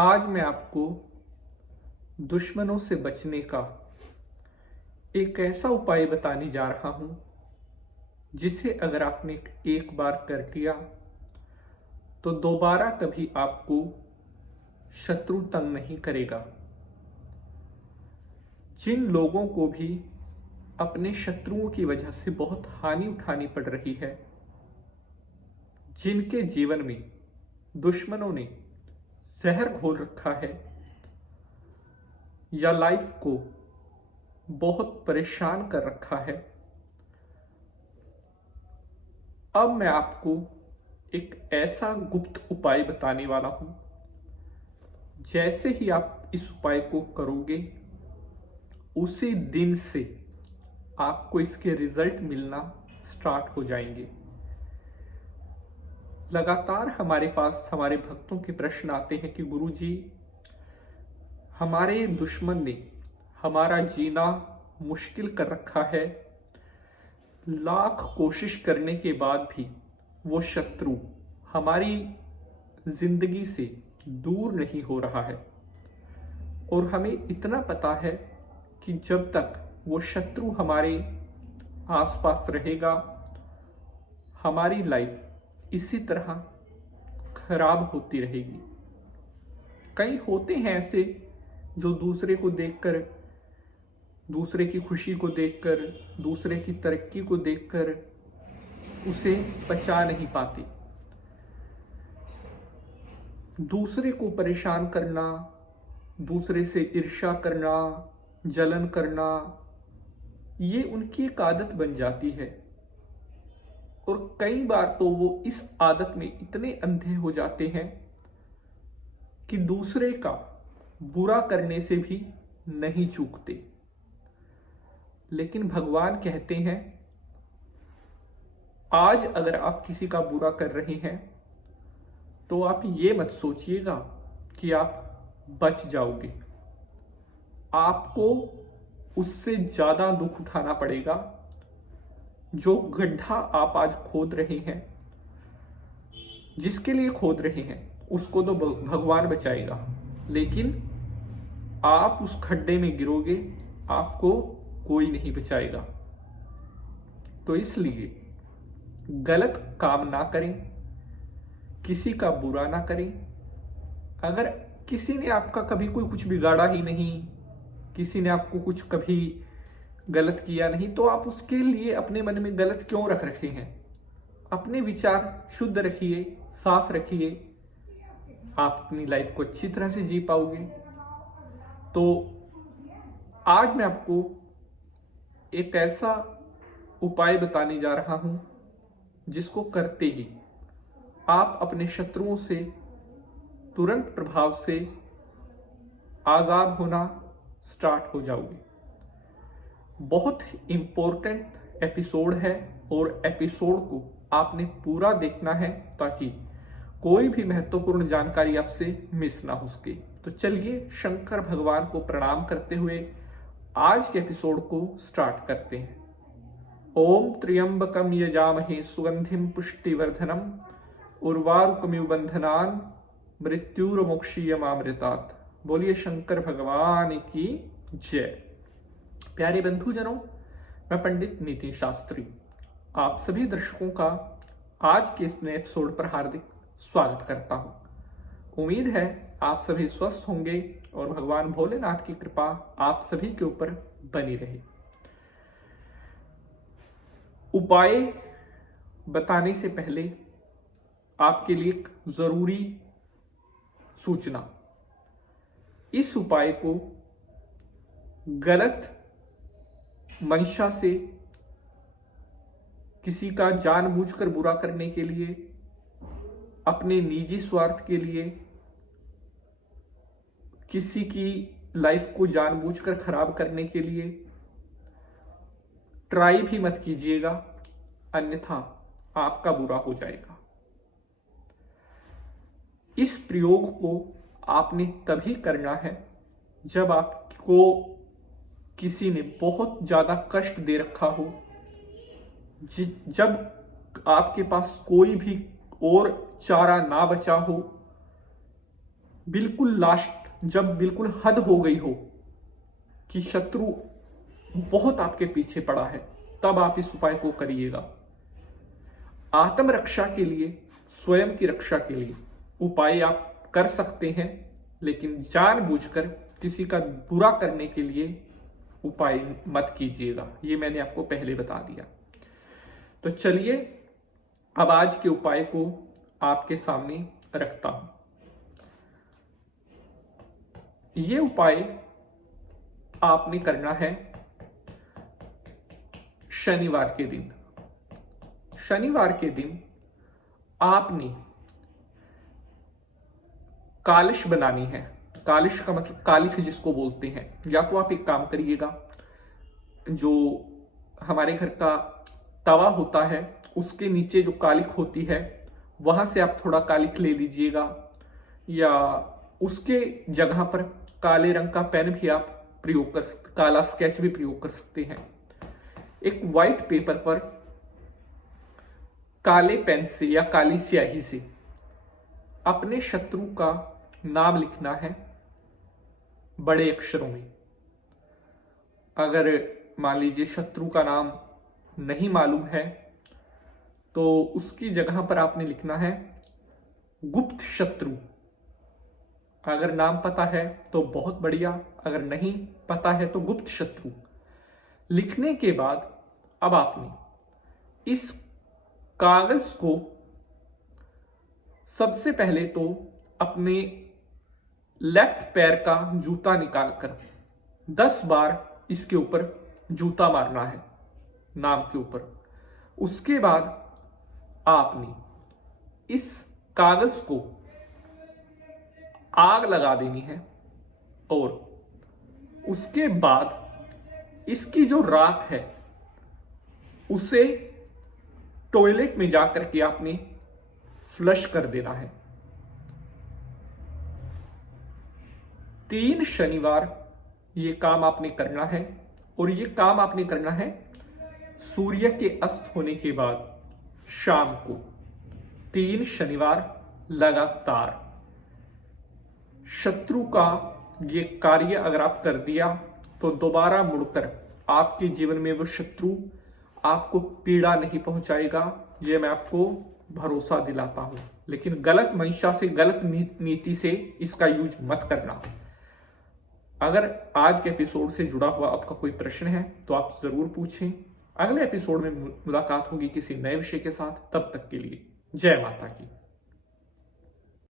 आज मैं आपको दुश्मनों से बचने का एक ऐसा उपाय बताने जा रहा हूं जिसे अगर आपने एक बार कर लिया तो दोबारा कभी आपको शत्रु तंग नहीं करेगा। जिन लोगों को भी अपने शत्रुओं की वजह से बहुत हानि उठानी पड़ रही है, जिनके जीवन में दुश्मनों ने जहर घोल रखा है या लाइफ को बहुत परेशान कर रखा है, अब मैं आपको एक ऐसा गुप्त उपाय बताने वाला हूं। जैसे ही आप इस उपाय को करोगे उसी दिन से आपको इसके रिजल्ट मिलना स्टार्ट हो जाएंगे। लगातार हमारे पास हमारे भक्तों के प्रश्न आते हैं कि गुरुजी, हमारे दुश्मन ने हमारा जीना मुश्किल कर रखा है, लाख कोशिश करने के बाद भी वो शत्रु हमारी जिंदगी से दूर नहीं हो रहा है। और हमें इतना पता है कि जब तक वो शत्रु हमारे आसपास रहेगा, हमारी लाइफ इसी तरह खराब होती रहेगी। कई होते हैं ऐसे जो दूसरे को देखकर, दूसरे की खुशी को देखकर, दूसरे की तरक्की को देखकर उसे पचा नहीं पाते। दूसरे को परेशान करना, दूसरे से ईर्ष्या करना, जलन करना, ये उनकी एक आदत बन जाती है। और कई बार तो वो इस आदत में इतने अंधे हो जाते हैं कि दूसरे का बुरा करने से भी नहीं चूकते। लेकिन भगवान कहते हैं, आज अगर आप किसी का बुरा कर रहे हैं तो आप ये मत सोचिएगा कि आप बच जाओगे। आपको उससे ज्यादा दुख उठाना पड़ेगा। जो गड्ढा आप आज खोद रहे हैं, जिसके लिए खोद रहे हैं, उसको तो भगवान बचाएगा, लेकिन आप उस खड्डे में गिरोगे, आपको कोई नहीं बचाएगा। तो इसलिए गलत काम ना करें, किसी का बुरा ना करें। अगर किसी ने आपका कभी कुछ बिगाड़ा ही नहीं, किसी ने आपको कुछ कभी गलत किया नहीं, तो आप उसके लिए अपने मन में गलत क्यों रख रखे हैं? अपने विचार शुद्ध रखिए, साफ रखिए, आप अपनी लाइफ को अच्छी तरह से जी पाओगे। तो आज मैं आपको एक ऐसा उपाय बताने जा रहा हूं जिसको करते ही आप अपने शत्रुओं से तुरंत प्रभाव से आजाद होना स्टार्ट हो जाओगे। बहुत इंपॉर्टेंट एपिसोड है और एपिसोड को आपने पूरा देखना है ताकि कोई भी महत्वपूर्ण जानकारी आपसे मिस ना हो सके। तो चलिए शंकर भगवान को प्रणाम करते हुए आज के एपिसोड को स्टार्ट करते हैं। ओम त्र्यंबकम यजामहे सुगंधिम पुष्टिवर्धनम उर्वारुकमिव बंधनान मृत्युर्मोक्षीयमामृतात्। बोलिए शंकर भगवान की जय। प्यारे बंधुजनों, मैं पंडित नितिन शास्त्री आप सभी दर्शकों का आज के इस नए एपिसोड पर हार्दिक स्वागत करता हूं। उम्मीद है आप सभी स्वस्थ होंगे और भगवान भोलेनाथ की कृपा आप सभी के ऊपर बनी रहे। उपाय बताने से पहले आपके लिए एक जरूरी सूचना। इस उपाय को गलत मंशा से, किसी का जानबूझकर बुरा करने के लिए, अपने निजी स्वार्थ के लिए, किसी की लाइफ को जानबूझकर खराब करने के लिए ट्राई भी मत कीजिएगा, अन्यथा आपका बुरा हो जाएगा। इस प्रयोग को आपने तभी करना है जब आपको किसी ने बहुत ज्यादा कष्ट दे रखा हो, जब आपके पास कोई भी और चारा ना बचा हो, बिल्कुल लास्ट, जब बिल्कुल हद हो गई हो कि शत्रु बहुत आपके पीछे पड़ा है, तब आप इस उपाय को करिएगा। आत्मरक्षा के लिए, स्वयं की रक्षा के लिए उपाय आप कर सकते हैं, लेकिन जानबूझकर किसी का बुरा करने के लिए उपाय मत कीजिएगा। ये मैंने आपको पहले बता दिया। तो चलिए अब आज के उपाय को आपके सामने रखता हूं। ये उपाय आपने करना है शनिवार के दिन। शनिवार के दिन आपने कालिश बनानी है। कालिश का मतलब कालिख जिसको बोलते हैं। या तो आप एक काम करिएगा, जो हमारे घर का तवा होता है उसके नीचे जो कालिख होती है वहां से आप थोड़ा कालिख ले लीजिएगा, या उसके जगह पर काले रंग का पेन भी आप प्रयोग कर सकते, काला स्केच भी प्रयोग कर सकते हैं। एक व्हाइट पेपर पर काले पेन से या काली स्याही से अपने शत्रु का नाम लिखना है बड़े अक्षरों में। अगर मान लीजिए शत्रु का नाम नहीं मालूम है तो उसकी जगह पर आपने लिखना है गुप्त शत्रु। अगर नाम पता है तो बहुत बढ़िया, अगर नहीं पता है तो गुप्त शत्रु। लिखने के बाद अब आपने इस कागज को सबसे पहले तो अपने लेफ्ट पैर का जूता निकालकर 10 बार इसके ऊपर जूता मारना है, नाम के ऊपर। उसके बाद आपने इस कागज को आग लगा देनी है, और उसके बाद इसकी जो राख है उसे टॉयलेट में जाकर के आपने फ्लश कर देना है। 3 शनिवार ये काम आपने करना है, और ये काम आपने करना है सूर्य के अस्त होने के बाद शाम को। 3 शनिवार लगातार। शत्रु का ये कार्य अगर आप कर दिया तो दोबारा मुड़कर आपके जीवन में वो शत्रु आपको पीड़ा नहीं पहुंचाएगा, ये मैं आपको भरोसा दिलाता हूं। लेकिन गलत मंशा से, गलत नीति से इसका यूज मत करना। अगर आज के एपिसोड से जुड़ा हुआ आपका कोई प्रश्न है तो आप जरूर पूछें। अगले एपिसोड में मुलाकात होगी किसी नए विषय के साथ। तब तक के लिए जय माता की।